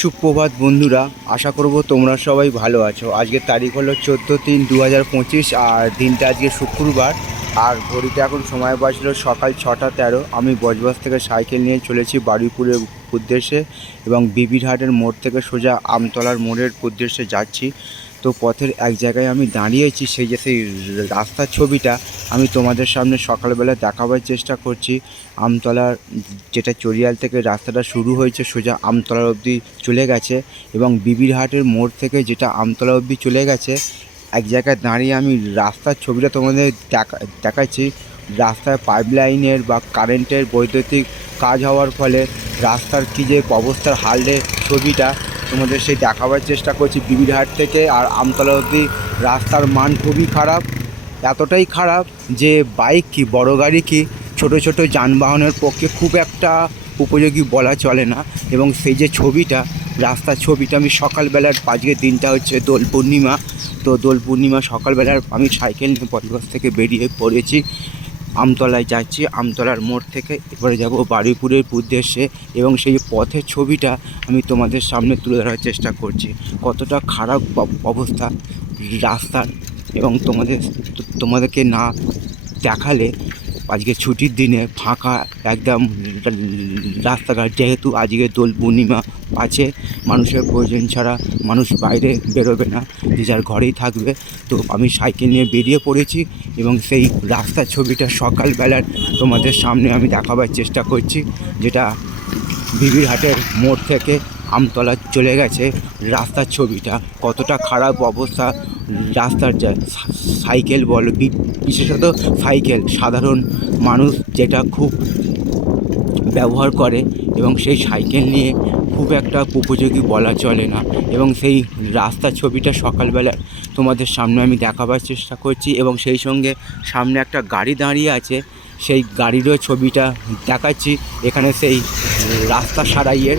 সুপ্রভাত বন্ধুরা, আশা করব তোমরা সবাই ভালো আছো। আজকের তারিখ হলো চোদ্দ তিন দু আর দিনটা আজকে শুক্রবার। আর ঘড়িতে এখন সময় বাজল সকাল ছটা তেরো। আমি বজবাস থেকে সাইকেল নিয়ে চলেছি বারুইপুরের উদ্দেশ্যে এবং বিবিরহাটের মোড় থেকে সোজা আমতলার মোড়ের উদ্দেশ্যে যাচ্ছি। তো পথের এক জায়গায় আমি দাঁড়িয়েছি, সেই যে সেই রাস্তার ছবিটা আমি তোমাদের সামনে সকালবেলা দেখাবার চেষ্টা করছি। আমতলার যেটা চরিয়াল থেকে রাস্তাটা শুরু হয়েছে সোজা আমতলা অবধি চলে গেছে এবং বিবিরহাটের মোড় থেকে যেটা আমতলা অবধি চলে গেছে, এক জায়গায় দাঁড়িয়ে আমি রাস্তার ছবিটা তোমাদের দেখা, দেখাচ্ছি। রাস্তায় পাইপ লাইনের বা কারেন্টের বৈদ্যুতিক কাজ হওয়ার ফলে রাস্তার কী যে অবস্থার হালে ছবিটা তোমাদের সেই দেখাবার চেষ্টা করছি বিবিরহাট থেকে, আর আমতলা অবধি রাস্তার মান খুবই খারাপ, এতটাই খারাপ যে বাইক কি, বড় গাড়ি কি, ছোট ছোট যানবাহনের পক্ষে খুব একটা উপযোগী বলা চলে না। এবং সেই যে ছবিটা, রাস্তার ছবিটা, আমি সকালবেলার, আজকের দিনটা হচ্ছে দোল পূর্ণিমা। তো দোল পূর্ণিমা সকালবেলার আমি সাইকেল নিয়ে পরিবার থেকে বেরিয়ে পড়েছি। আমতলায় যাচ্ছি, আমতলার মোড় থেকে এবারে যাব বারুইপুরের উদ্দেশ্যে এবং সেই পথের ছবিটা আমি তোমাদের সামনে তুলে ধরার চেষ্টা করছি। কতটা খারাপ অবস্থা রাস্তার এবং তোমাদের, তোমাদেরকে না দেখালে আজকে ছুটির দিনে ফাঁকা একদম রাস্তাঘাট, যেহেতু আজকে দোল পূর্ণিমা আছে, মানুষের প্রয়োজন ছাড়া মানুষ বাইরে বেরোবে না, যে যার ঘরেই থাকবে। তো আমি সাইকেল নিয়ে বেরিয়ে পড়েছি এবং সেই রাস্তার ছবিটা সকালবেলার তোমাদের সামনে আমি দেখাবার চেষ্টা করছি, যেটা বিবিরহাটের মোড় থেকে আমতলা চলে গেছে। রাস্তার ছবিটা কতটা খারাপ অবস্থা রাস্তার সাইকেল বলো বিশেষত সাইকেল, সাধারণ মানুষ যেটা খুব ব্যবহার করে এবং সেই সাইকেল নিয়ে খুব একটা উপযোগী বলা চলে না এবং সেই রাস্তার ছবিটা সকালবেলা তোমাদের সামনে আমি দেখাবার চেষ্টা করছি এবং সেই সঙ্গে সামনে একটা গাড়ি দাঁড়িয়ে আছে, সেই গাড়িরও ছবিটা দেখাচ্ছি। এখানে সেই রাস্তা সারাইয়ের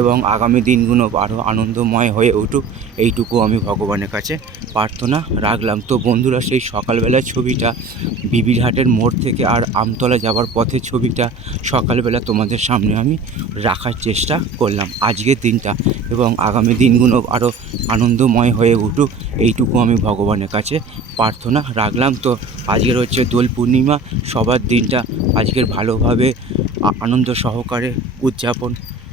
এবং আগামী দিনগুলো আরও আনন্দময় হয়ে উঠুক। এইটুকু আমি ভগবানের কাছে প্রার্থনা রাখলাম। তো বন্ধুরা, সেই সকালবেলার ছবিটা বিবিরহাটের মোড় থেকে আর আমতলা যাওয়ার পথে ছবিটা সকালবেলা তোমাদের সামনে আমি রাখার চেষ্টা করলাম। আজকের দিনটা এবং আগামী দিনগুলো আরও আনন্দময় হয়ে উঠুক। এইটুকু আমি ভগবানের কাছে প্রার্থনা রাখলাম। তো আজকের হচ্ছে দোল পূর্ণিমা। সবার দিনটা আজকের ভালোভাবে আনন্দ সহকারে উদযাপন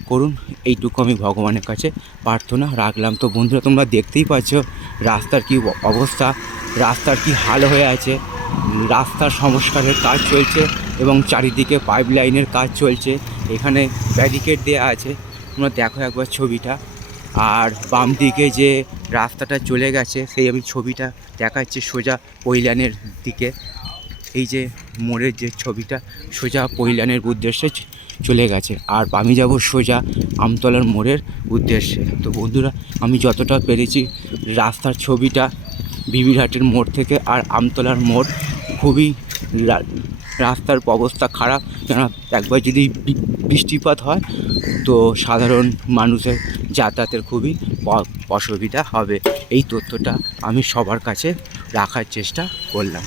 করুন। এইটুকু আমি ভগবানের কাছে প্রার্থনা রাখলাম। তো বন্ধুরা, তোমরা দেখতেই পাচ্ছ রাস্তার কি অবস্থা, রাস্তার কি হাল হয়ে আছে, রাস্তার সংস্কারের কাজ চলছে এবং চারিদিকে পাইপ লাইনের কাজ চলছে। এখানে ব্যারিকেড দেওয়া আছে। তোমরা দেখো একবার ছবিটা। আর বাম দিকে যে রাস্তাটা চলে গেছে, সেই আমি ছবিটা দেখাচ্ছি সোজা পৈলানের দিকে। এই যে মোড়ের যে ছবিটা সোজা পৈলানের উদ্দেশ্যে চলে গেছে। আর আমি যাব সোজা আমতলার মোড়ের উদ্দেশ্যে। তো বন্ধুরা, আমি যতটা পেরেছি রাস্তার ছবিটা বিবিরহাটের মোড় থেকে আর আমতলার মোড় খুবই রাস্তার অবস্থা খারাপ। কেন একবার যদি বৃষ্টিপাত হয়, তো সাধারণ মানুষের যাতায়াতের খুবই অসুবিধা হবে। এই তথ্যটা আমি সবার কাছে রাখার চেষ্টা করলাম।